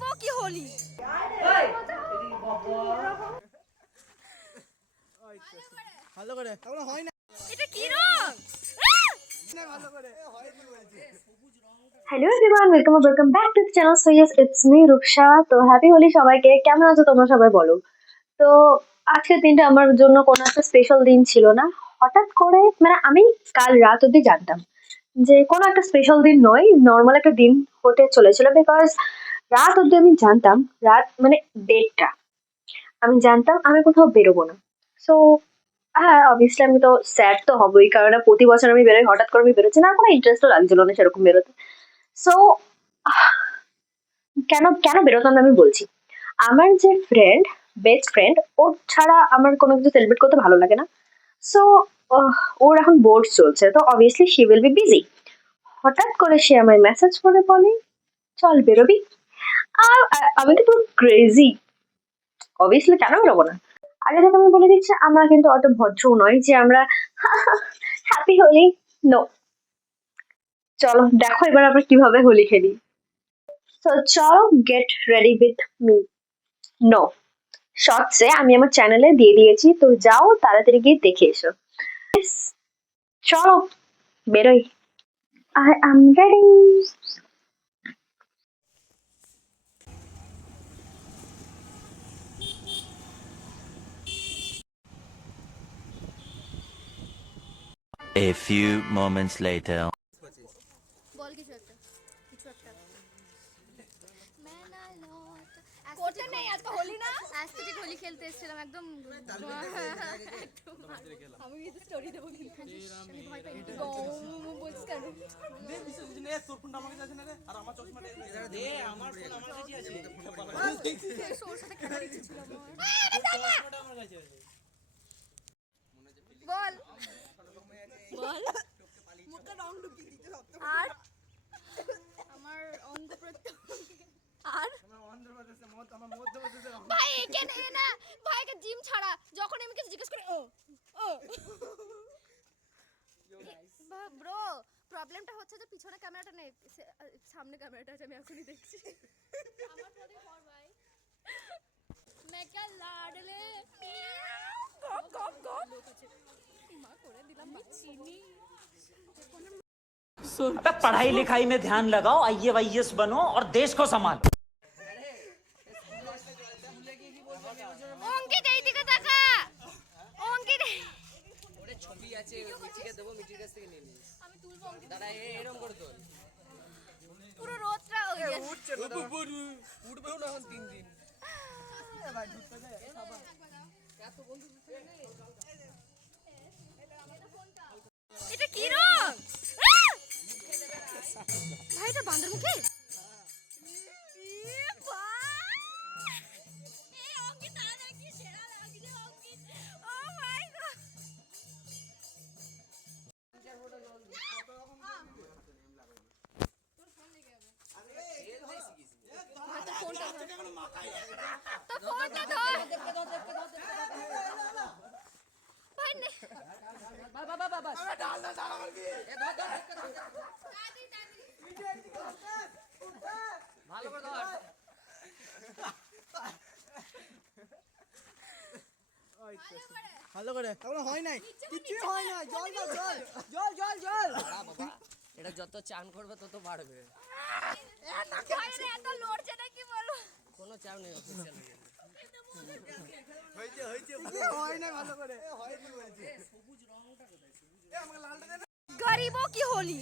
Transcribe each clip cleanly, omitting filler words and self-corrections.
গরিব কি হোলি ভালো করে তাহলে হয় না এটা কি রং ভালো করে হয় কি বলছি hello everyone welcome back to the channel so yes it's me Rupsa তো হ্যাপি হোলি সবাইকে কেমন আছো তোমরা সবাই বলো তো আজকের দিনটা আমার জন্য কোনো একটা স্পেশাল দিন ছিল না হঠাৎ করে মানে আমি কাল রাত অবধি জানতাম যে কোনো একটা স্পেশাল দিন নয় নর্মাল একটা দিন হতে চলেছিল বিকজ রাত অবধি আমি জানতাম রাত মানে ডেটটা আমি জানতাম আমি কোথাও বেরোবো না সো হ্যাঁ অবভিয়াসলি আমি তো স্যাড তো হবই কারণ প্রতি বছর আমি বেরোই হঠাৎ করে আমি বেরোচ্ছি না আর কোনো ইন্টারেস্টও লাগছিল না সেরকম বেরোতে সো কেন কেন বেরোতাম না আমি বলছি আমার যে ফ্রেন্ড বেস্ট ফ্রেন্ড ওর ছাড়া আমার কোনো কিছু সেলিব্রেট করতে ভালো লাগে না সো ওর এখন বোর্ড চলছে তো obviously she will be busy হঠাৎ করে সে আমায় মেসেজ করে বলে চল বেরোবি আর আমি তো পুরো ক্রেজি অবভিয়াসলি কেন বেরোবো না আগে থেকে আমি বলে দিচ্ছি আমরা কিন্তু অত ভদ্র নয় যে আমরা হ্যাপি হোলি নো চলো দেখো এবার আমরা কিভাবে হোলি খেলি তো চলো গেট রেডি উইথ মি নো শর্টসে আমি আমার চ্যানেলে দিয়ে দিয়েছি তো যাও তাড়াতাড়ি গিয়ে দেখে এসো Yes, চলো বেরোই I am ready A few moments later. বল কিছু একটা করতে নেই আজকে হোলি না অ্যাস্থেটিক হোলি খেলতে এসেছিলাম একদম আমি কিন্তু স্টোরি দেবো কিন্তু আমি ভয় পাই বলছিস কেন তোর ফোনটা আমার কাছে আছে না রে আর আমার চশমাটা দে আমার ফোন আমার কাছে আছে ওর সাথে খেলার ইচ্ছে ছিল আমার চশমাটা আমার কাছে আছে বল বল মুখে রং ঢুকিয়ে দিতে সব আর আমার অঙ্গ প্রত্যঙ্গ আর আমার অন্ধ্রপ্রদেশে আমার মধ্যপ্রদেশে ভাই একে নে না ভাইকে জিম ছাড়া যখন আমি কিছু জিজ্ঞেস করি ও ব্রো প্রবলেমটা হচ্ছে যে পিছনে ক্যামেরাটা নেই সামনে ক্যামেরাটা আছে আমি এখনই দেখছি আমার ফোনে কর ভাই মেকা লাডলে গপ গপ গপ মা করে দিলাম আমি চিনি पढ़ाई लिखाई में ध्यान लगाओ आईएएस बनो और देश को संभालो অঙ্কিত এই দিকে তাকা অঙ্কিত ওরে ছবি আছে মিঠিকে দেবো মিঠির কাছ থেকে নিয়ে নিস আমি তুলবো দাদা এরকম করে তোল পুরো রোদটা হয়ে গেছে উঠছে না উঠবেও না এখন 3 দিন ভাই ঢুকতে যায় এত বন্ধু এটা কি রং ভাই এটা বান্দর মুখে ভালো করে ধর ভালো করে তাহলে হয় নাই কিছু হয় না জল জল জল জল জল বাবা এটা যত চান করবে তত বাড়বে এত লড়ছে না কি বলো কোনো চাপ নেই অফিসিয়াল হইছে হইছে হয় না ভালো করে হয় কি বলছি সবুজ রংটা কোথায় সবুজ আমাকে লালটা দে না গরিব কি হোলি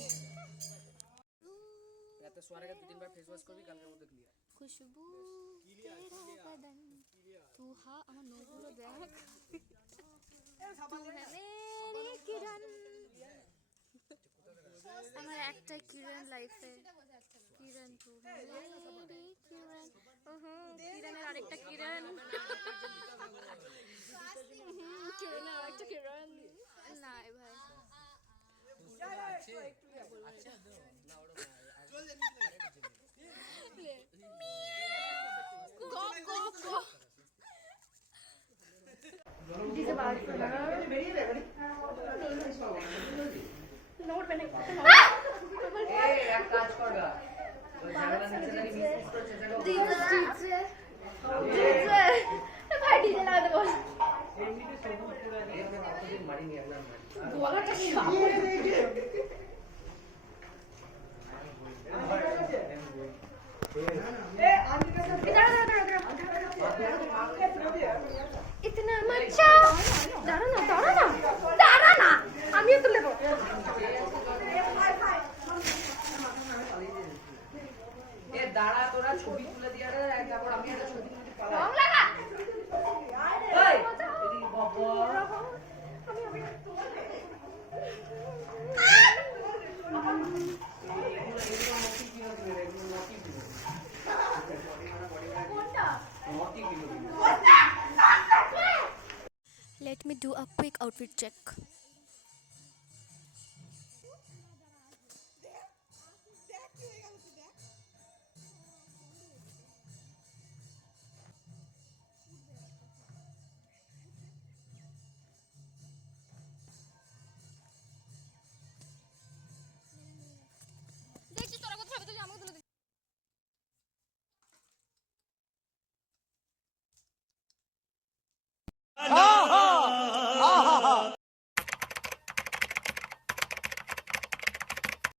এত সোয়ার আগে 2-3 বার ফেস ওয়াশ করবি কালকের মধ্যে ক্লিয়ার খুশবু তেরা বদন তু হা আমার নোগুলো দেখ তু হে মেরি কিরণ আমার একটা কিরণ লাইফে কিরণ তু হে মেরি কিরণ কিরণের আরেকটা কিরণ কিরণের আরেকটা কিরণ না ভাই আচ্ছা না ওরকম গপ গপ গপ এক কাজ করবা ভাই ডিজে লাগাতে বল इतना मचा दाঁড়া না আমিও তুলে দেবো এ দাঁড়া তোরা ছবি তুলে দিয়ে রে তারপর আমি একটা ছবি তুলে পালা রং লাগা এই এদিকে বাবা Let me do a quick outfit check.